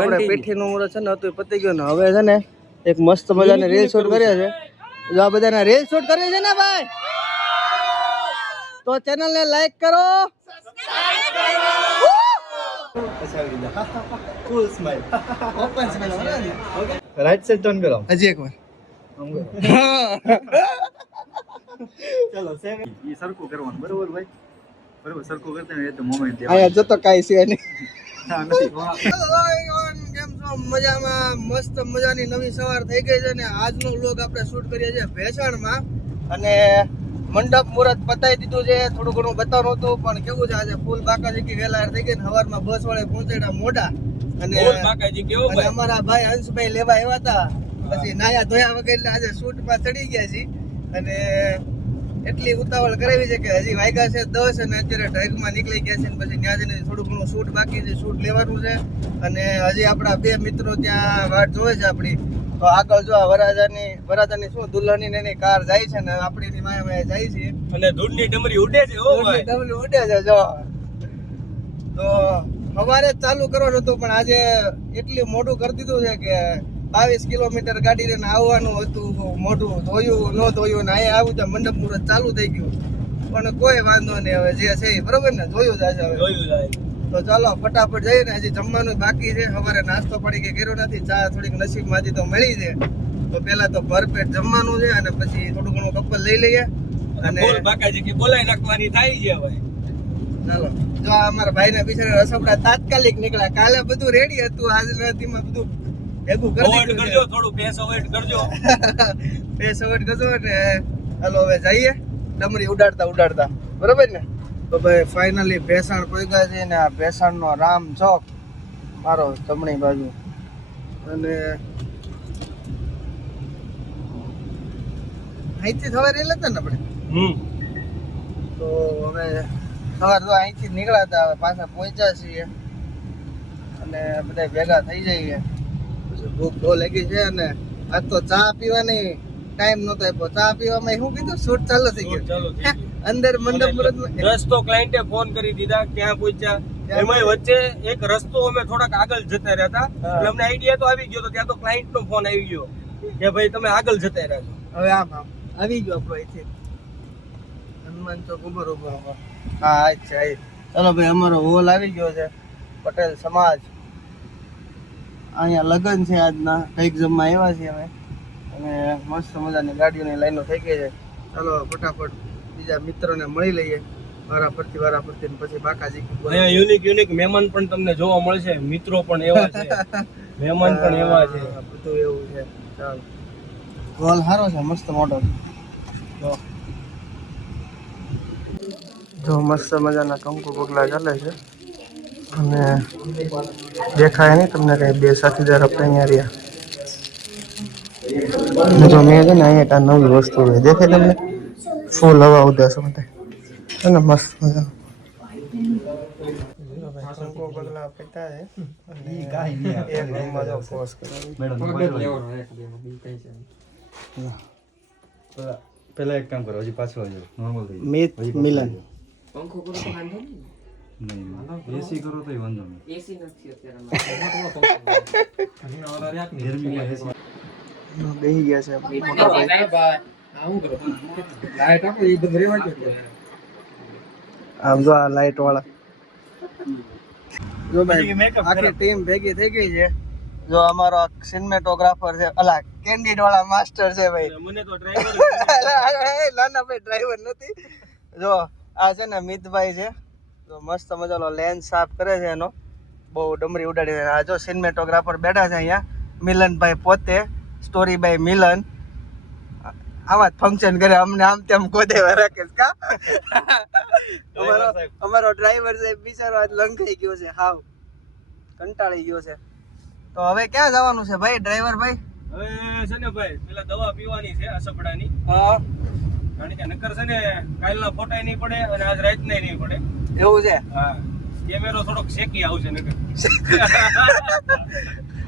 આપણે પેઠીનું મુહૂર્ત છે ને હતું પતી ગયું ને હવે છે ને એક મસ્ત મજાની રીલ શૂટ કર્યા છે. જો આ બધાને રીલ શૂટ કરવી છે ને ભાઈ તો ચેનલ ને લાઈક કરો, full smile, open smile. Okay right side turn કરો હજી એકવાર. ચલો સેમ ઈ સરખું કરવાનું બરોબર ભાઈ, બરોબર સરખું કરતા ને તો મોમેન્ટ દેવા. આયા જતો કાઈ છે નહીં. હા નથી. કેમ છો? મજામાં? મસ્ત મજાની નવી સવાર થઈ ગઈ છે ને આજનો વ્લોગ આપણે શૂટ કરીએ છીએ ભેસાણમાં અને મંડપ મુહૂર્ત પતાવી દીધું છે. થોડું ઘણું બતાવવાનું હતું પણ કેવું છે આજે ફૂલ બાકાજી વેલા થઈ ગઈ ને સવારમાં બસ વાળે પહોંચાડ્યા મોઢા અને અમારા ભાઈ હંસભાઈ લેવા આવ્યા હતા. પછી નાયા ધોયા વગર આજે શૂટમાં ચડી ગયા છીએ અને એટલી ઉતાવળ કરાવી છે કે હજી વાગ્યા છે 10 અને અત્યારે ઢગમાં નીકળી ગયા છે ને પછી ત્યાં જઈને થોડું ઘણું શૂટ બાકી છે, શૂટ લેવાનું છે અને હજી આપણા બે મિત્રો ત્યાં વાટ જોવે છે આપણી. તો આગળ જો વરાજાની શું દુલ્હનની એની કાર જાય છે ને આપણી માયા જાય છે અને ધૂળની ડમરી ઉડે છે. ઓ ભાઈ ડમરી ઉડે છે જો. તો સવારે ચાલુ કરવાનું હતું પણ આજે એટલું મોડું કરી દીધું છે કે 22 કિલોમીટર ગાડી લઈને આવવાનું હતું. મોઢું ધોયું ન ધોયું ને અહીંયા આવું તો મંડપ મુહૂર્ત ચાલુ થઈ ગયું પણ કોઈ વાંધો નહીં. હવે જે છે બરોબર ને જોયું જાય હવે. તો ચાલો ફટાફટ જઈએ ને હજી જમવાનું બાકી છે. સવારે નાસ્તો પડી કે કર્યો નથી, ચા થોડીક નસીબમાંથી તો મળી છે. તો પેલા તો ભરપેટ જમવાનું છે અને પછી થોડું ઘણું કપલ લઈ લઈએ અને બાકાજી કે બોલાઈ નાખવાની થાય છે ભાઈ. ચાલો જો અમારા ભાઈના બિચારા રસોડા તાત્કાલિક નીકળ્યા. કાલે બધું રેડી હતું, આજે રાતીમાં બધું ભેગું કરી કરજો, થોડું પેસ અવોઇડ કરજો. પેસ અવોઇડ કરજો ને ચાલો હવે જઈએ ડમરી ઉડાડતા બરોબર ને. તો ભાઈ ફાઇનલી ભેસાણ પહોંચ્યા છે ને આ ભેસાણનો રામ ચોક મારો જમણી બાજુ અને અહીંથી સવારે રેલ હતા ને આપણે. તો હવે સવાર તો અહીંથી નીકળ્યા હતા, હવે પાછા પહોંચ્યા છીએ અને બધા ભેગા થઈ જઈએ. ભૂખ બહુ લાગી છે અને આજ તો ચા પીવાની ટાઈમ નતો આપ્યો. ચા પીવામાં શું કીધું શૂટ ચાલુ થઈ ગયું અંદર મંડપ મુહૂર્તમાં. રસ્તો ક્લાયન્ટે ફોન કરી દીધા ક્યાં પહોંચ્યા. એમાં વચ્ચે એક રસ્તો અમે થોડાક આગળ જતા રહ્યા હતા એટલે અમને આઈડિયા તો આવી ગયો તો ત્યાં તો ક્લાયન્ટ નો ફોન આવી ગયો કે ભાઈ તમે આગળ જતા રહ્યા છો. હવે આમ આવી ગયો આપણો અહીંથી હનુમાન ચોક ઉપર. હા અચ્છા ચાલો ભાઈ અમારો હોલ આવી ગયો છે પટેલ સમાજ. અહીંયા લગ્ન છે આજના, કંઈક જમવા આવ્યા છીએ અમે અને મસ્ત મજાની ગાડીઓની લાઈનો થઈ ગઈ છે. ચાલો ફટાફટ બીજા મિત્રોને મળી લઈએ વારા ફરતી પછી બાકાજી. અહીંયા યુનિક મહેમાન પણ તમને જોવા મળશે, મિત્રો પણ એવા છે, મહેમાન પણ એવા છે, બધું એવું છે. ચાલો હોલ સારો છે, મસ્ત મોટો. જો મસ્ત મજાના કંકુ પગલા ચાલે છે અને દેખાય નહીં તમને કઈ. બે સાથીદાર આપણે અહીંયા રહ્યા. જો મેં છે ને અહીંયા કાંઈ નવી વસ્તુ હોય દેખાય તમને, ફૂલ હવા ઉદાસ માટે છે ને મસ્ત મજાનું. કંકુ પગલા પીતા છે એક રૂમમાં જો પોઝ કરાવી. પેલા એક કામ કરો, હજી પાછળ આવજો, નોર્મલ થઈ મિત મિલન. પંખો કરો તો વાંધો નહીં. નહીં એસી કરો તો વાંધો નહીં. એસી નથી અત્યારે. ગરમીમાં એસી બેસી ગયા છે મોટા ભાઈ. આમ જો આ લાઈટ વાળા જો ભાઈ આખી ટીમ ભેગી થઈ ગઈ છે. જો અમારો સિનેમેટોગ્રાફર છે, અલા કેન્ડિડ વાળા માસ્ટર છે ભાઈ. મને તો ડ્રાઈવર નાના ભાઈ ડ્રાઈવર નથી. જો આ છે ને મિતભાઈ છે, તો મસ્ત મજાનો લેન્સ સાફ કરે છે એનો, બહુ ડમરી ઉડાડી. આ જો સિનેમેટોગ્રાફર બેઠા છે અહીંયા મિલનભાઈ પોતે, સ્ટોરી બાય મિલન. આમાં ફંક્શન કરે અમને આમ તેમ ગોદે રાખે કા. અમારો ડ્રાઈવર સાહેબ બિચારો આજ લંઘાઈ ગયો છે, હાવ કંટાળી ગયો છે. તો હવે ક્યાં જવાનું છે ભાઈ ડ્રાઈવર ભાઈ? હવે છે ને ભાઈ પેલા દવા પીવાની છે અસપડાની. હા કારણ કે નકર છે ને કાલના ફોટા નહીં પડે અને આજ રાત નહીં પડે એવું છે. હા કેમેરો થોડોક શેકી આવશે નકર.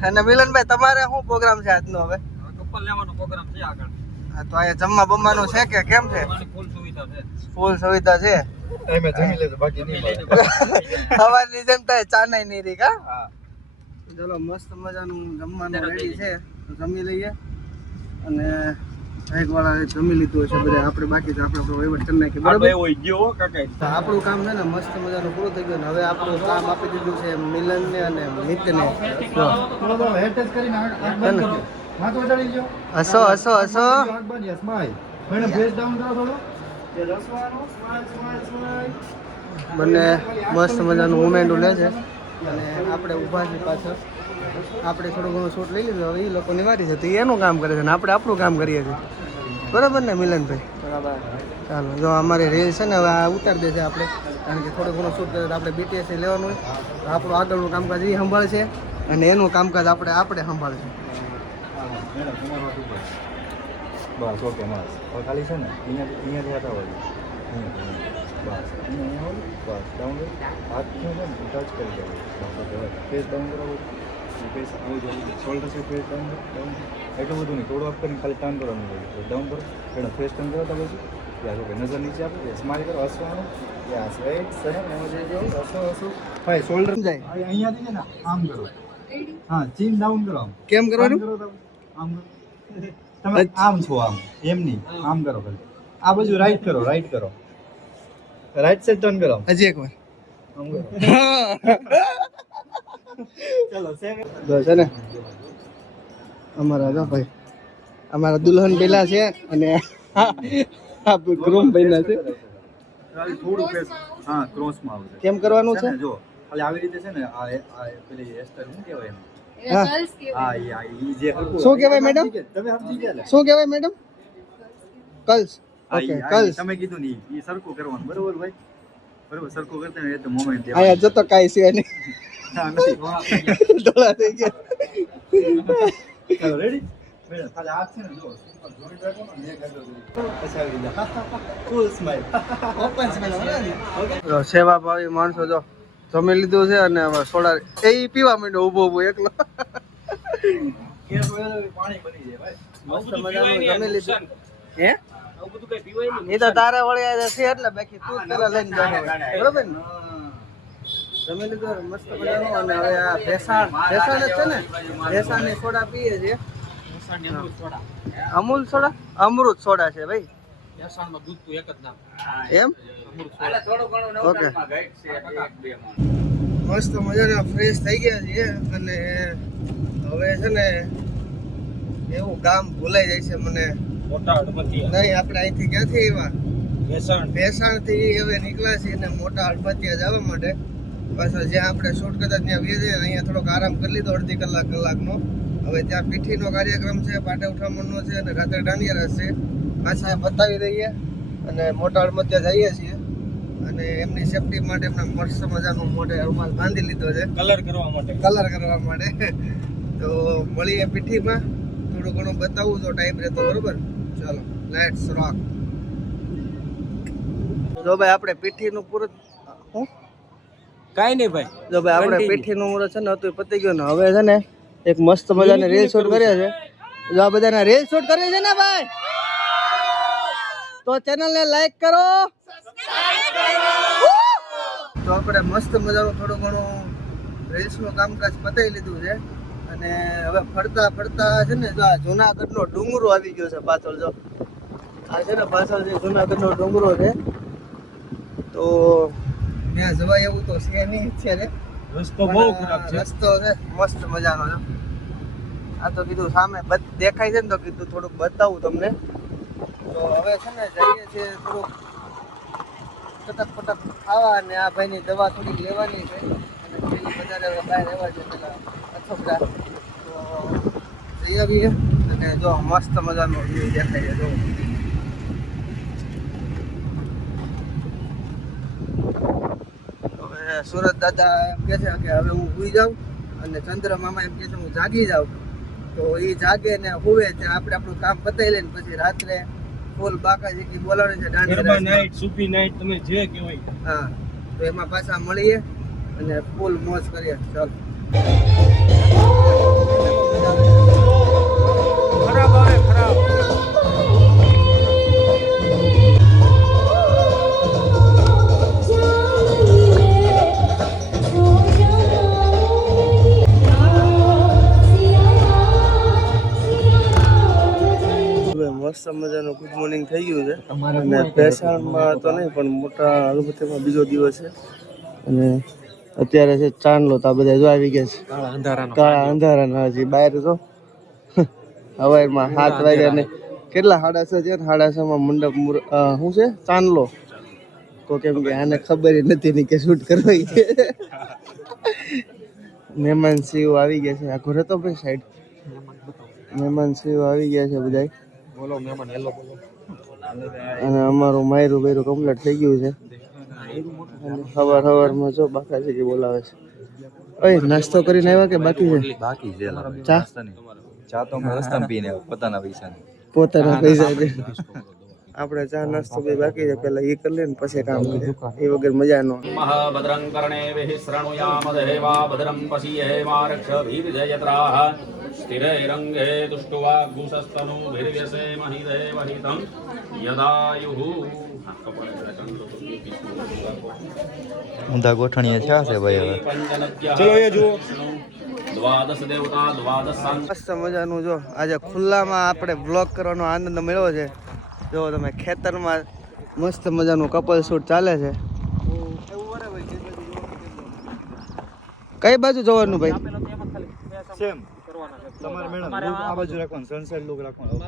અને મિલનભાઈ તમારે શું પ્રોગ્રામ છે આજનો? હવે કપલ લેવાનો પ્રોગ્રામ છે આગળ. હા તો અહીંયા જમવા બમવાનું છે કે કેમ છે? ફૂલ સુવિધા છે. ફૂલ સુવિધા છે. ટાઈમે જમી લેજો, બાકી નહીં મળે. સવારની જેમ થાય ચા નહીં રહી કા. ચલો મસ્ત મજાનું જમવાનું રેડી છે તો જમી લઈએ અને એક વાળા જમી લીધું છે બધા આપણે બાકી તો આપણે વહીવટ કરી નાખીએ બરાબર એવો ગયો કાકા તો આપણું કામ છે ને મસ્ત મજાનું પૂરું થઈ ગયું ને હવે આપણું કામ આપી દીધું છે મિલનને અને મિતને હસો હસો હસો બંને મસ્ત મજાનું મોમેન્ટું લે છે અને આપણે ઊભા છીએ પાછળ આપણે થોડું ઘણું શૂટ લઈ લીધું હવે એ લોકોની વારી છે તો એ એનું કામ કરે છે ને આપણે આપણું કામ કરીએ છીએ બરાબર ને મિલનભાઈ બરાબર ચાલો જો અમારી રેલ છે ને હવે આ ઉતારી દે છે આપણે કારણ કે થોડું ઘણું શૂટ કરે તો આપણે BTS લેવાનું હોય તો આપણું આગળનું કામકાજ એ સંભાળશે અને એનું કામકાજ આપણે સંભાળશે બસ ઓકે બસ હવે ખાલી છે ને અહીંયાથી હતા હોય બસ બસ ડાઉન હાથ છે ને ટચ કરી દેવું ફેસ ડાઉન કરાવો ફેસ આવું જોઈએ શોલ્ડર છે ફેસ ડાઉન એટલું બધું નહીં થોડું અપ કરીને ખાલી ટર્ન કરવાનું હોય ડાઉન કરો પહેલાં ફેસ ટર્ન કરો તો પછી યા ઓકે નજર નીચે આપો સ્માઈલ કરો હસવાનું યા રાઈટ સર હસો ભાઈ શોલ્ડર જાય અહીંયાથી છે ને આમ કરો હા ચીન ડાઉન કરો કેમ કરવાનું આમ તમે આમ છો આમ એમ નહીં આમ કરો ખાલી આ બાજુ રાઈટ કરો રાઈટ સાઈડ ટર્ન કરો હજી એક વાર આમ કરો ચલો છે ને અમારા જો ભાઈ અમારા દુલ્હન પેલા છે અને આ ગ્રૂમ બન્યા છે થોડું ફેસ હા ક્રોસમાં આવશે કેમ કરવાનું છે જો ખાલી આવી રીતે છે ને આ પેલી હેરસ્ટાઈલ શું કહેવાય એમ હા હા ઈ જે શું કહેવાય મેડમ તમે સમજી ગયા શું કહેવાય મેડમ કલ્સ ઓકે કલ્સ તમે કીધું ને ઈ સરખું કરવાનું બરોબર ભાઈ બરોબર સરખું કરતા ને એ તો મોમેન્ટ આયા જતો કાઈ છે નહીં હા નથી ડોળા થઈ ગયા ચાલો રેડી મેડમ ખાલી હાથ છે ને જો જોઈન્ટ રાખો ને નેક આગળ પછી આવી જાય ફૂલ સ્માઈલ ઓપન સ્મેલ ઓકે સેવા ભાવી માણસો જો જમી લીધું છે અને હવે સોડા એ પીવા માંડ્યો ઊભો એકલો પાણી બની જાય ભાઈ મસ્ત મજાનું જમી લીધું હે આવું બધું કઈ પીવાય નહીં એ તો તારે વળી આજે છે એટલે બાકી તું જ પેલા લઈને જવાનો બરોબર ને જમી લીધું મસ્ત મજાનું અને હવે આ ભેસાણ જ છે ને ભેસાણની સોડા પીએ છીએ અમૂલ સોડા અમૃત સોડા છે ભાઈ ભેસાણમાં દૂધ તો એક જ નામ એમ ઓકે મસ્ત મજાના ફ્રેશ થઈ ગયા છીએ અને હવે છે ને એવું ગામ ભૂલાઈ જાય છે મને મોટા હડમતિયા નહીં આપણે અહીંથી ક્યાંથી આવ્યા ભેસાણથી હવે નીકળ્યા છીએ ને મોટા હડપતિયા જવા માટે પાછળ જ્યાં આપણે શૂટ કરતા ત્યાં વીએ છીએ અહીંયા થોડોક આરામ કરી લીધો અડધી કલાકનો હવે ત્યાં પીઠીનો કાર્યક્રમ છે પાટે ઉઠામણનો છે અને રાત્રે દાંડિયા રસ છે પાછા બતાવી દઈએ અને મોટા હડમતિયા જઈએ છીએ અને એમની સેફટી માટે એમના મસ્ત મજાનું મોઢે રૂમાલ બાંધી લીધો છે કલર કરવા માટે તો મળીએ પીઠીમાં થોડું ઘણું બતાવું તો ટાઈમ રહેતો બરોબર ચાલો લેટ્સ રોક જો ભાઈ આપણે પીઠીનું પૂરું હું કાઈ નહીં ભાઈ જો ભાઈ આપણે પીઠીનું મુહૂર્ત છે ને હતું પતી ગયું ને હવે છે ને એક મસ્ત મજાની રીલ શૂટ કરીએ છે જો આ બધાના રીલ શૂટ કરીએ છે ને ભાઈ તો ચેનલને લાઈક કરો તો આપણે મસ્ત મજાનું થોડું ઘણું રીલ્સનું કામકાજ પતાવી લીધું છે અને હવે ફરતા છે ને જો આ જુનાગઢનો ડુંગરો આવી ગયો છે પાછળ જો આ છે ને પાછળ જે જુનાગઢનો ડુંગરો છે તો ત્યાં જવાય એવું તો છે નહીં છે ને રસ્તો બહુ ખરાબ છે રસ્તો છે મસ્ત મજાનો છે આ તો કીધું સામે દેખાય છે ને તો કીધું થોડુંક બતાવું તમને તો હવે છે ને જઈએ છીએ થોડુંક ફટક ખાવા અને આ ભાઈની દવા થોડીક લેવાની છે અને પેલી વધારે બહાર રહેવા છે પેલા અથોકડા તો જઈ આવીએ અને જો મસ્ત મજાનો વ્યૂ દેખાય છે જો હવે સુરત દાદા એમ કહે છે કે હવે હું સૂઈ જાઉં અને ચંદ્ર મામા એમ કહે છે હું જાગી જાઉં તો એ જાગે ને હુવે ત્યાં આપણે આપણું કામ પતાવી લઈને પછી રાત્રે ફૂલ બાકાજી કી બોલાવણી છે ગરબા નાઈટ સુફી નાઈટ તમે જે કહેવાય હા તો એમાં પાછા મળીએ અને ફૂલ મોજ કરીએ ચાલો ખરાબ આવે ખરાબ Oh મસ્ત મજાનું ગુડ મોર્નિંગ થઈ ગયું છે અને ભેસાણમાં તો નહીં પણ મોટા હળવદમાં બીજો દિવસ છે અને અત્યારે છે ચાંદલો તો આ બધા જો આવી ગયા છે કાળા અંધારાના હજી બહાર તો હવારમાં 7 વાગ્યા ને કેટલા 6:30 છે ને 6:30 માં મંડપ શું છે ચાંદલો તો કેમ કે આને ખબર નથી ની કે શૂટ કરવા મહેમાન શ્રીઓ આવી ગયા છે આ ઘરે તો ભાઈ સાઈડ મહેમાન શ્રીઓ આવી ગયા છે બધા બોલો મહેમાન હેલો બોલો અને અમારું માયરું બેરું કમ્પ્લીટ થઈ ગયું છે અને સવારમાં જો બાકાજી કે બોલાવે છે ઓય નાસ્તો કરીને આવ્યા કે બાકી છે ચા તો અમે રસ્તામાં પીને પોતાના પૈસા આપણે ચા નાસ્તો બી બાકી છે પેલા એ કરી લે ને પછી કામ કરીએ એ વગર મજા ન મહાભદ્રં કર્ણેભિઃ શૃણુયામ દેવા ભદ્રં પશ્યેમા રક્ષભીર્જયત્રાઃ સ્થિરૈરંગે દુષ્ટવાગુંસસ્તનુર્ભિર્વ્યસેમહિ દેવહિतं યદાયુઃ ઊંધા ગોઠણીએ થયા છે ભાઈ હવે ચલો એ જુઓ દ્વાદશ દેવતા દ્વાદશ મસ્ત મજાનું જો આજે ખુલ્લામાં આપણે બ્લોગ કરવાનો આનંદ મળ્યો છે જો તમે ખેતરમાં મસ્ત મજાનું કપલ શૂટ ચાલે છે કઈ બાજુ જવાનું ભાઈ સેમ તમારે મેડમ આ બાજુ રાખવાનું સનસેટ લુક રાખવાનું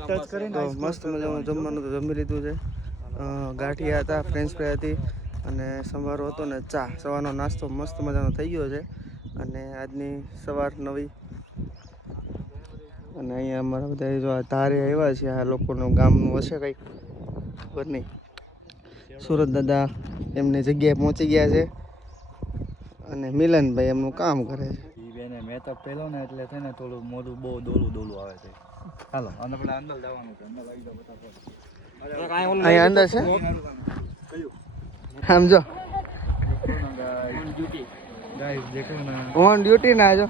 ટચ કરીને તો મસ્ત મજાનું જમવાનું તો જમી લીધું છે ગાંઠિયા હતા ફ્રેન્ચ ફ્રાય હતી અને સંભારો હતો ને ચા સવારનો નાસ્તો મસ્ત મજાનો થઈ ગયો છે અને આજની સવાર નવી અને અહીંયા અમારા બધા જો આ ધારે આવ્યા છે આ લોકોનું ગામનું હશે કંઈક ખબર નહીં સુરત દાદા એમની જગ્યાએ પહોંચી ગયા છે અને મિલનભાઈ એમનું કામ કરે છે બેને મેકઅપ પહેલો ને એટલે છે ને થોડું મોઢું બહુ ડોલું આવે છે હાલો અને આપણે અંદર જવાનું છે અંદર આવી જાવ બધા અહીંયા અંદર છે આમ જો ગાઈસ દેખો ના ઓન ડ્યુટી ના જો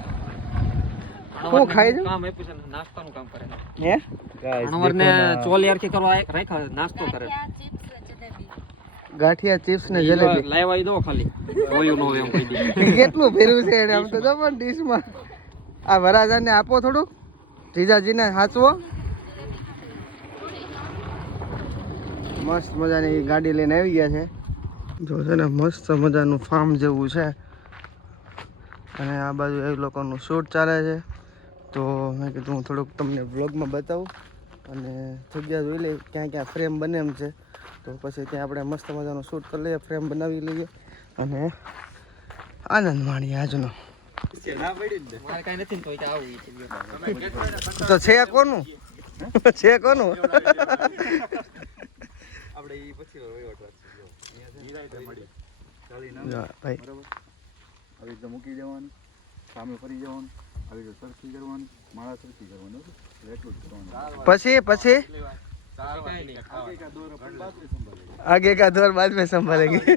શું ખાય છે કામ આપ્યું છે નાસ્તાનું કામ કરે હે ગાઈસ અણવરને ચોલિયાર થી કરવા રાખ્યા નાસ્તો કરે ગાંઠિયા ચિપ્સ ને જલેબી લાવવા દો ખાલી હોયું ન હોય એમ કહી દે કેટલું ફેરવું છે એને આમ તો જો પણ ડીશમાં આ વરાજાને આપો થોડું જીજાજીને હાચવો મસ્ત મજાની ગાડી લઈને આવી ગયા છે જો છે ને મસ્ત મજાનું ફાર્મ જેવું છે અને આ બાજુ એ લોકોનું શૂટ ચાલે છે તો મેં કીધું હું થોડુંક તમને વ્લોગમાં બતાવું અને જગ્યા જોઈ લઈએ ક્યાં ક્યાં ફ્રેમ બને એમ છે તો પછી ત્યાં આપણે મસ્ત મજાનું શૂટ કરી લઈએ ફ્રેમ બનાવી લઈએ અને આનંદ માણીએ આજનો મારે કાંઈ નથી ને તો આવું તો છે કોનું છે કોનું આપણે ઈ પછી વહીવટ ચાલી ના ભાઈ બરાબર આવી રીતે મૂકી દેવાનું સામે ફરી જવાનું આવી રીતે સરખી કરવાનું માળા સરખી કરવાનું એટલું જ કરવાનું પછી आगे का दौर बाद में संभालेंगे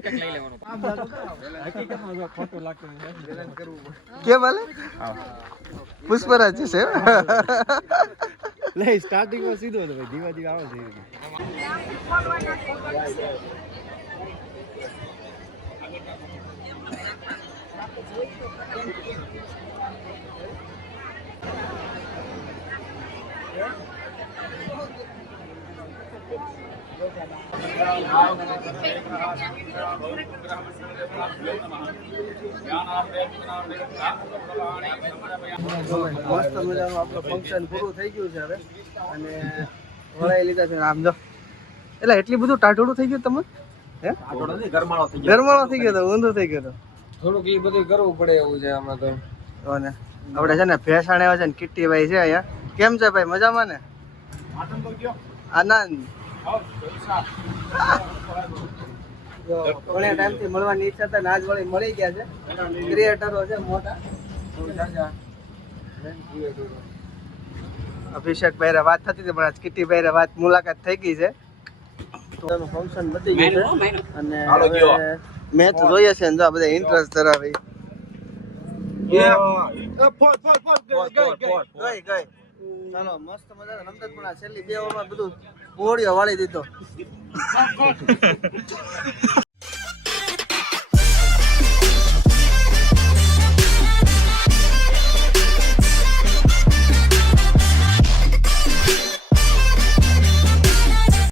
क्या बोले पुष्पराज से નહીં સ્ટાર્ટિંગમાં સીધો હતો ભાઈ ધીમે ધીમે આવે છે મસ્ત મજાનું આપણું ફંક્શન પૂરું થઈ ગયું છે હવે અને વળાઈ લીધા છે આમ જો એટલે એટલી બધું ટાટોડું થઈ ગયું તમે હે ગરમાળો થઈ ગયો તો ઊંધું થઈ ગયો થોડુંક એ બધું કરવું પડે એવું છે આમાં તો ને આપણે છે ને ભેસાણ આવ્યા છે ને કિટ્ટીભાઈ છે અહીંયા કેમ છે ભાઈ મજામાં ને આનંદ ઘણા ટાઈમથી મળવાની ઈચ્છા હતા ને આજ વળી મળી ગયા છે ક્રિએટરો છે મોટા અભિષેક ભાઈ વાત થતી હતી પણ આજ કિટ્ટી ભાઈ વાત મુલાકાત થઈ ગઈ છે ફંક્શન બધી ગયું છે અને મેચ જોઈએ છે ને જો આ બધા ઇન્ટરેસ્ટ ધરાવે ચાલો મસ્ત મજા રમત પણ આ છેલ્લી 2 ઓવરમાં બધું પોળીઓ વાળી દીધો